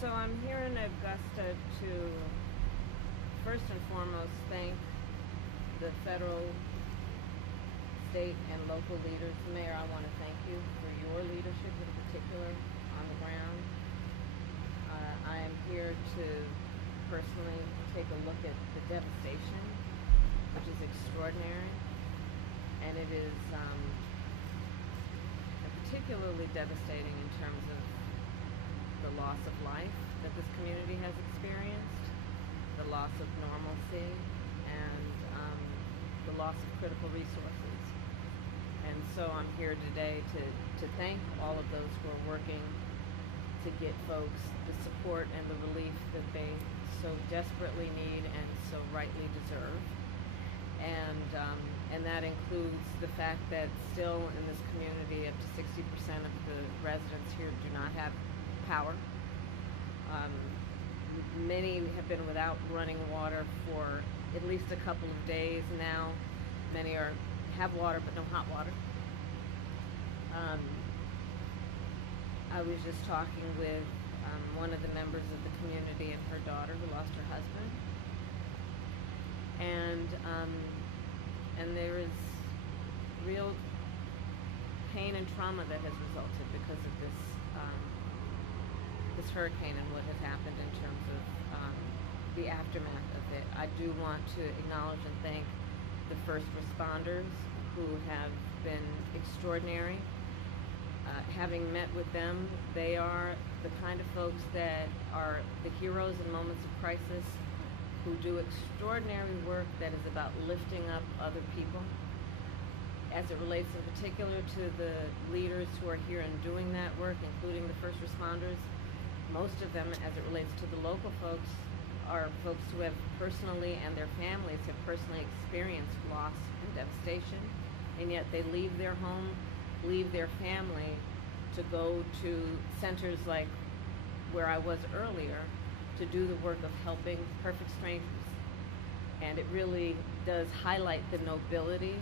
So I'm here in Augusta to first and foremost thank the federal, state, and local leaders. Mayor, I want to thank you for your leadership in particular on the ground. I am here to personally take a look at the devastation, which is extraordinary, and it is particularly devastating in terms of the loss of life that this community has experienced, the loss of normalcy, and the loss of critical resources. And so I'm here today to thank all of those who are working to get folks the support and the relief that they so desperately need and so rightly deserve. And that includes the fact that still in this community up to 60% of the residents here do not have power. Many have been without running water for at least a couple of days now. Many have water but no hot water. I was just talking with one of the members of the community and her daughter who lost her husband. And there is real pain and trauma that has resulted because of this hurricane and what has happened in terms of the aftermath of it. I do want to acknowledge and thank the first responders who have been extraordinary. Having met with them, they are the kind of folks that are the heroes in moments of crisis, who do extraordinary work that is about lifting up other people. As it relates in particular to the leaders who are here and doing that work, including the first responders, most of them, as it relates to the local folks, are folks who have personally, and their families have personally experienced loss and devastation, and yet they leave their home, leave their family to go to centers like where I was earlier to do the work of helping perfect strangers. And it really does highlight the nobility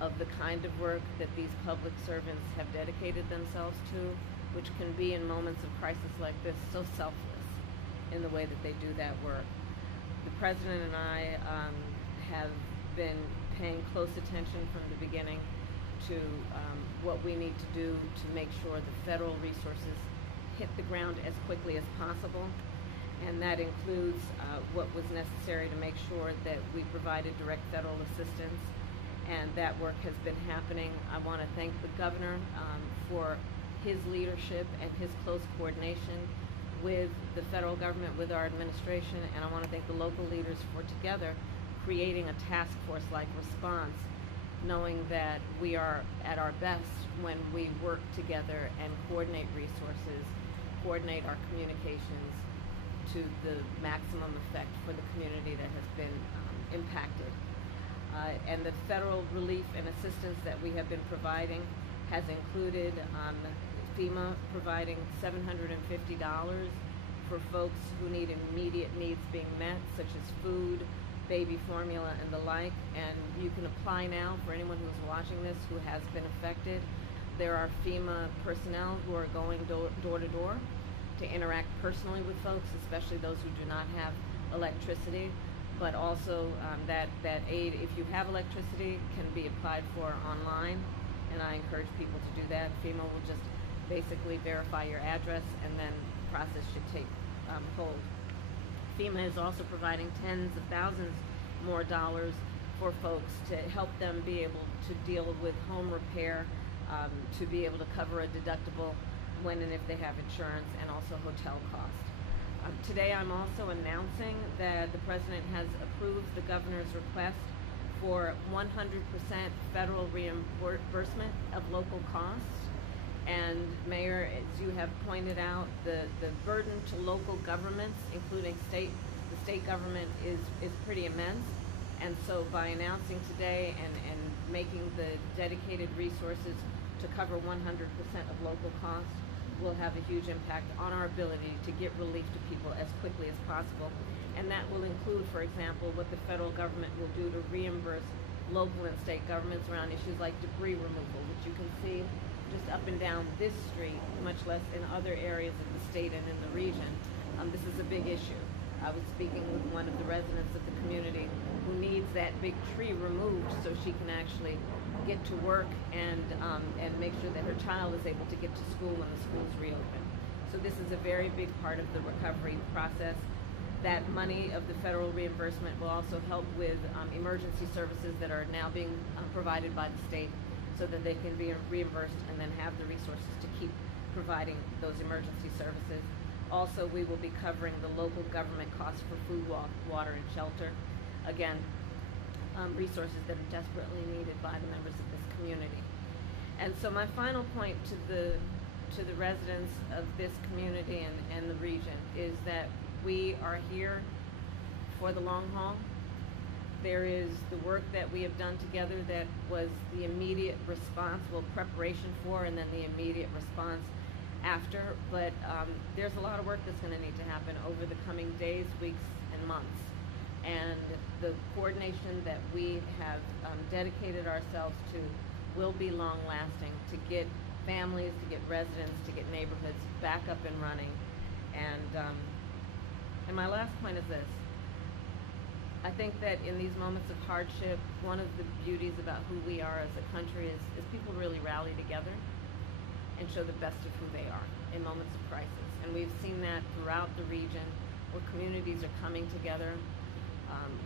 of the kind of work that these public servants have dedicated themselves to, which can be in moments of crisis like this so selfless in the way that they do that work. The President and I have been paying close attention from the beginning to what we need to do to make sure the federal resources hit the ground as quickly as possible. And that includes what was necessary to make sure that we provided direct federal assistance, and that work has been happening. I want to thank the governor for his leadership and his close coordination with the federal government, with our administration, and I want to thank the local leaders for together creating a task force-like response, knowing that we are at our best when we work together and coordinate resources, coordinate our communications to the maximum effect for the community that has been impacted. And the federal relief and assistance that we have been providing has included FEMA providing $750 for folks who need immediate needs being met, such as food, baby formula, and the like. And you can apply now for anyone who is watching this who has been affected. There are FEMA personnel who are going door to door to interact personally with folks, especially those who do not have electricity. But also that aid, if you have electricity, can be applied for online, and I encourage people to do that. FEMA will just basically verify your address, and then the process should take hold. FEMA is also providing tens of thousands more dollars for folks to help them be able to deal with home repair, to be able to cover a deductible when and if they have insurance, and also hotel costs. Today I'm also announcing that the President has approved the governor's request for 100% federal reimbursement of local costs. And Mayor, as you have pointed out, the burden to local governments, including the state government, is pretty immense. And so by announcing today and making the dedicated resources to cover 100% of local costs, will have a huge impact on our ability to get relief to people as quickly as possible. And that will include, for example, what the federal government will do to reimburse local and state governments around issues like debris removal, which you can see just up and down this street, much less in other areas of the state and in the region. This is a big issue. I was speaking with one of the residents of the community who needs that big tree removed so she can actually get to work and make sure that her child is able to get to school when the schools reopen. So this is a very big part of the recovery process. That money of the federal reimbursement will also help with emergency services that are now being provided by the state, so that they can be reimbursed and then have the resources to keep providing those emergency services. Also, we will be covering the local government costs for food, water, and shelter. Again, resources that are desperately needed by the members of this community. And so my final point to the residents of this community and the region is that we are here for the long haul. There is the work that we have done together that was the immediate response, well, preparation for, and then the immediate response after. But there's a lot of work that's going to need to happen over the coming days, weeks, and months. And the coordination that we have dedicated ourselves to will be long-lasting, to get families, to get residents, to get neighborhoods back up and running. And my last point is this. I think that in these moments of hardship, one of the beauties about who we are as a country is people really rally together and show the best of who they are in moments of crisis. And we've seen that throughout the region, where communities are coming together,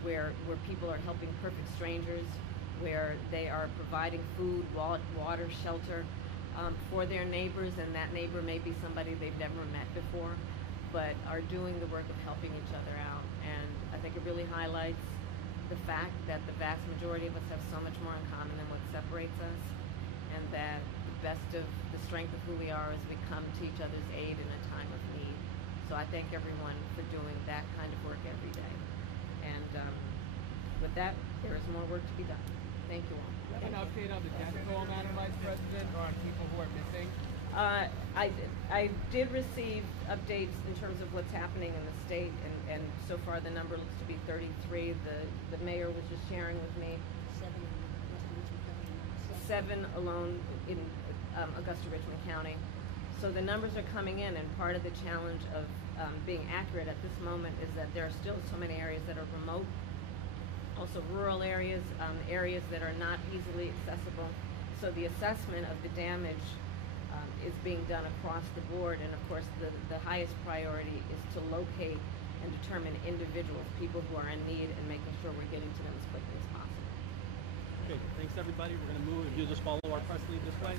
where people are helping perfect strangers, where they are providing food, water, shelter for their neighbors, and that neighbor may be somebody they've never met before, but are doing the work of helping each other out. And I think it really highlights the fact that the vast majority of us have so much more in common than what separates us, and that the best of the strength of who we are is we come to each other's aid in a time of need. So I thank everyone for doing that kind of work every day. And with that, there is more work to be done. Thank you all. Do you have an update on the death toll, Madam Vice President, or on people who are missing? I did receive updates in terms of what's happening in the state, and so far the number looks to be 33. The mayor was just sharing with me 7 alone in Augusta, Richmond County. So the numbers are coming in, and part of the challenge of being accurate at this moment is that there are still so many areas that are remote, also rural areas, areas that are not easily accessible. So the assessment of the damage is being done across the board, and of course the highest priority is to locate and determine individuals, people who are in need, and making sure we're getting to them as quickly as possible. Okay, thanks everybody. We're going to move. If you'll just follow our press lead this way.